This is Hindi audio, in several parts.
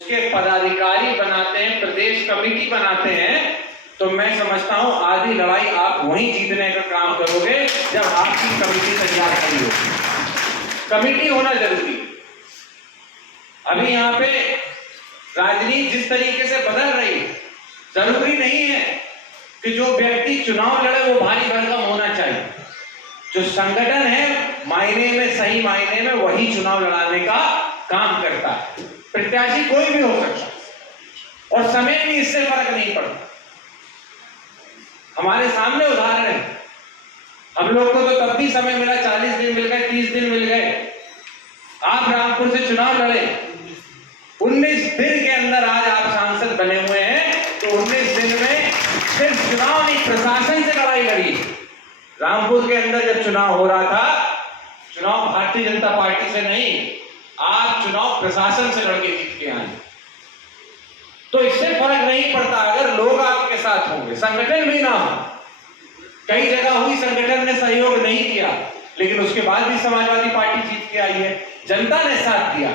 के पदाधिकारी बनाते हैं, प्रदेश कमेटी बनाते हैं, तो मैं समझता हूं आधी लड़ाई आप वहीं जीतने का काम करोगे जब आपकी कमेटी तैयार करी होगी। कमेटी होना जरूरी। अभी यहाँ पे राजनीति जिस तरीके से बदल रही है, जरूरी नहीं है कि जो व्यक्ति चुनाव लड़े वो भारी भरकम होना चाहिए। जो संगठन है मायने में, सही मायने में वही चुनाव लड़ाने का काम करता है। प्रत्याशी कोई भी हो सकता है और समय भी इससे फर्क नहीं पड़ता। हमारे सामने उदाहरण है, हम लोग को तो तब भी समय मिला, 40 दिन मिल गए, 30 दिन मिल गए। आप रामपुर से चुनाव लड़े, 19 दिन के अंदर आज आप सांसद बने हुए हैं, तो 19 दिन में सिर्फ चुनाव नहीं, प्रशासन से लड़ाई लड़ी। रामपुर के अंदर जब चुनाव हो रहा था, चुनाव भारतीय जनता पार्टी से नहीं, आप चुनाव प्रशासन से लड़के जीत के आए। तो इससे फर्क नहीं पड़ता अगर लोग आपके साथ होंगे, संगठन भी ना हो। कई जगह हुई संगठन ने सहयोग नहीं किया, लेकिन उसके बाद भी समाजवादी पार्टी जीत के आई है, जनता ने साथ दिया।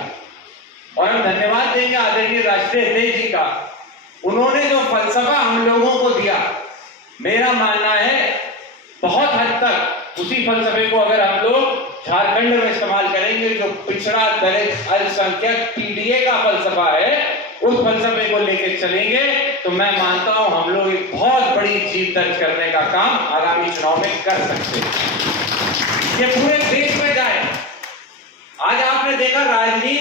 और हम धन्यवाद देंगे आदरणीय राष्ट्रीय अध्यक्ष जी का। उन्होंने जो फलसफा हम लोगों को दिया, मेरा मानना है बहुत हद तक उसी फलसफे को अगर हम लोग झारखंड में इस्तेमाल करेंगे, जो पिछड़ा दलित अल्पसंख्यक पीडीए का फलसफा है, उस फलसफे को लेकर चलेंगे, तो मैं मानता हूं हम लोग एक बहुत बड़ी जीत दर्ज करने का काम आगामी चुनाव में कर सकते हैं। ये पूरे देश में जाए। आज आपने देखा राजनीति,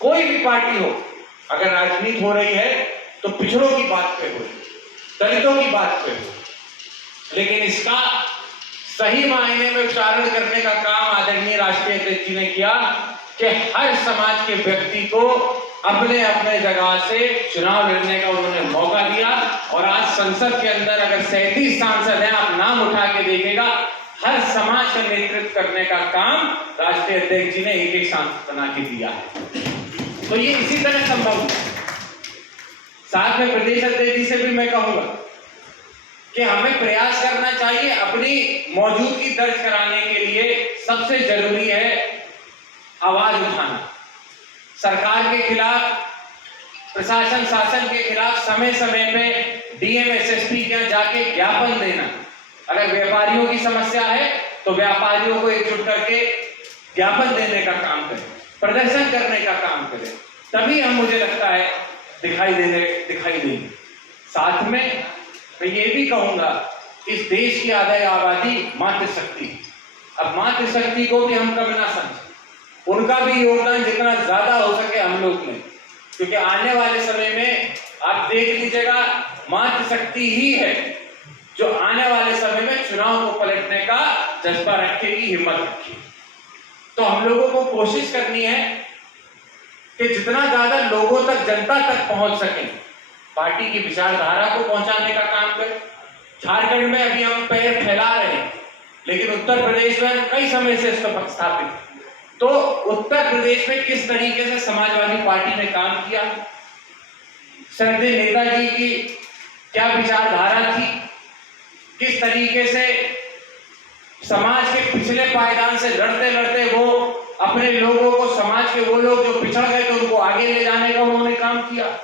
कोई भी पार्टी हो, अगर राजनीति हो रही है तो पिछड़ों की बात पे हो, दलितों की बात पे हो, लेकिन इसका सही मायने में उच्चारण करने का काम आदरणीय राष्ट्रीय अध्यक्ष जी ने किया कि हर समाज के व्यक्ति को अपने अपने जगह से चुनाव लड़ने का उन्होंने मौका दिया। और आज संसद के अंदर अगर 37 सांसद हैं, आप नाम उठा के देखिएगा, हर समाज का नेतृत्व करने का काम राष्ट्रीय अध्यक्ष जी ने एक एक सांसद बना के दिया है। तो ये इसी तरह संभव है। साथ में प्रदेश अध्यक्ष जी से भी मैं कहूंगा कि हमें प्रयास करना चाहिए अपनी मौजूदगी दर्ज कराने के लिए। सबसे जरूरी है आवाज उठाना, सरकार के खिलाफ, प्रशासन शासन के खिलाफ समय समय पे डीएम एसएसपी के यहाँ जाके ज्ञापन देना। अगर व्यापारियों की समस्या है तो व्यापारियों को एकजुट करके ज्ञापन देने का काम करें, प्रदर्शन करने का काम करें, तभी हम, मुझे लगता है, दिखाई देंगे। साथ में मैं ये भी कहूंगा, इस देश की आबादी मातृशक्ति, अब मातृशक्ति को भी हम कम ना समझें, उनका भी योगदान जितना ज्यादा हो सके हम लोग में, क्योंकि आने वाले समय में आप देख लीजिएगा, मातृशक्ति ही है जो आने वाले समय में चुनाव को पलटने का जज्बा रखेगी, हिम्मत रखेगी। तो हम लोगों को कोशिश करनी है कि जितना ज्यादा लोगों तक, जनता तक पहुंच सके, पार्टी की विचारधारा को पहुंचाने का काम करें। झारखंड में अभी हम पैर फैला रहे हैं, लेकिन उत्तर प्रदेश में कई समय से इसका स्थापित। तो उत्तर प्रदेश में किस तरीके से समाजवादी पार्टी ने काम किया, श्रद्धेय नेताजी की क्या विचारधारा थी, किस तरीके से समाज के पिछले पायदान से लड़ते लड़ते वो अपने लोगों को, समाज के वो लोग जो पिछड़ गए थे उनको आगे ले जाने का उन्होंने काम किया।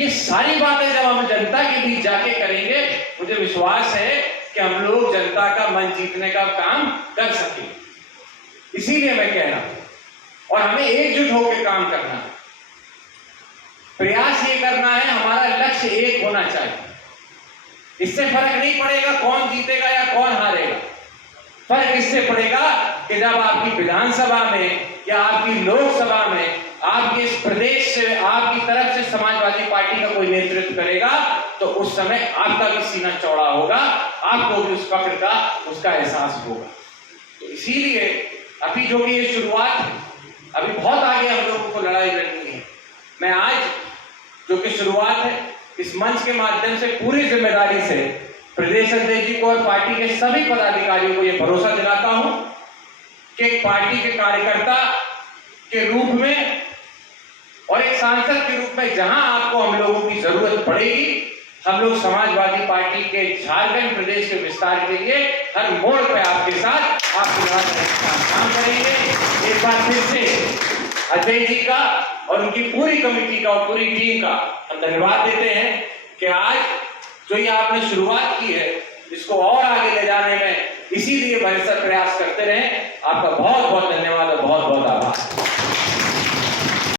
ये सारी बातें जब हम जनता के बीच जाके करेंगे, मुझे विश्वास है कि हम लोग जनता का मन जीतने का काम कर सकेंगे। इसीलिए मैं कह रहा हूं, और हमें एकजुट होकर काम करना है। प्रयास ये करना है, हमारा लक्ष्य एक होना चाहिए। इससे फर्क नहीं पड़ेगा कौन जीतेगा या कौन हारेगा, फर्क इससे पड़ेगा कि जब आपकी विधानसभा में या आपकी लोकसभा में, आपके इस प्रदेश से, आपकी तरफ से समाजवादी पार्टी का कोई नेतृत्व करेगा, तो उस समय आपका भी सीना चौड़ा होगा, आपको भी उस फक्र का, उसका एहसास होगा। तो इसीलिए अभी जो भी ये शुरुआत है, अभी बहुत आगे हम लोगों को लड़ाई लड़नी है। मैं आज जो कि शुरुआत है, इस मंच के माध्यम से पूरी जिम्मेदारी से प्रदेश अध्यक्ष जी को और पार्टी के सभी पदाधिकारियों को यह भरोसा दिलाता हूं कि एक पार्टी के कार्यकर्ता के रूप में और एक सांसद के रूप में जहां आपको हम लोगों की जरूरत पड़ेगी, हम लोग समाजवादी पार्टी के झारखंड प्रदेश के विस्तार के लिए हर मोड़ पे आपके साथ, आपके काम करेंगे। एक बार फिर से अजय जी का और उनकी पूरी कमेटी का और पूरी टीम का हम धन्यवाद देते हैं कि आज जो ये आपने शुरुआत की है इसको और आगे ले जाने में इसीलिए भरसक प्रयास करते रहें। आपका बहुत बहुत